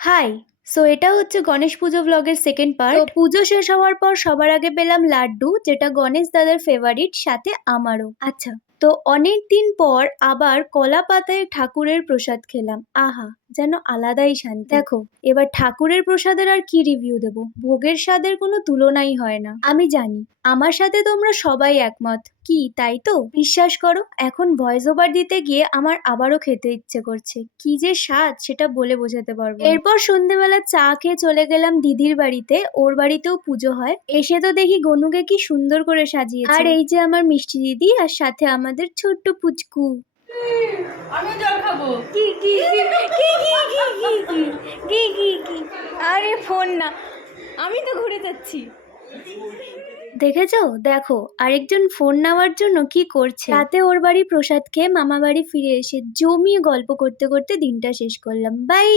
High! এটা হচ্ছে গণেশ পুজো ভ্লগের second part. তো পুজো শেষ হওয়ার পর সবার আগে পেলাম লাড্ডু, যেটা গণেশ দাদার ফেভারিট, সাথে আমারও। আচ্ছা, তো অনেকদিন পর আবার কলা পাতায় ঠাকুরের প্রসাদ খেলাম। আহা! যেন আলাদাই শান্তি। দেখো, এবার ঠাকুরের প্রসাদের আর কি রিভিউ দেবো? ভোগের স্বাদের কোনো তুলনাই হয় না। আমি জানি আমার সাথে তোমরা সবাই একমত। কি তাই তো? বিশ্বাস করো, এখন ভয়েস ওভার দিতে গিয়ে আমার আবারও খেতে ইচ্ছে করছে। কি যে স্বাদ সেটা বলে বোঝাতে পারবো না। এরপর সন্ধ্যেবেলা চা খেয়ে চলে গেলাম দিদির বাড়িতে। ওর বাড়িতেও পুজো হয়। এসে তো দেখি গনুকে কি সুন্দর করে সাজিয়েছে। আর এই যে আমার মিষ্টি দিদি, আর সাথে আমাদের ছোট্ট পুচকু। আমিও জল খাবো। কি কি কি কি কি কি কি কি কি কি কি আরে ফোন না, আমি তো ঘুরে যাচ্ছি। দেখেছো? দেখো আরেকজন ফোন নেওয়ার জন্য কি করছে। রাতে ওর বাড়ি প্রসাদ খেয়ে মামা বাড়ি ফিরে এসে জমিয়ে গল্প করতে করতে দিনটা শেষ করলাম। বাই।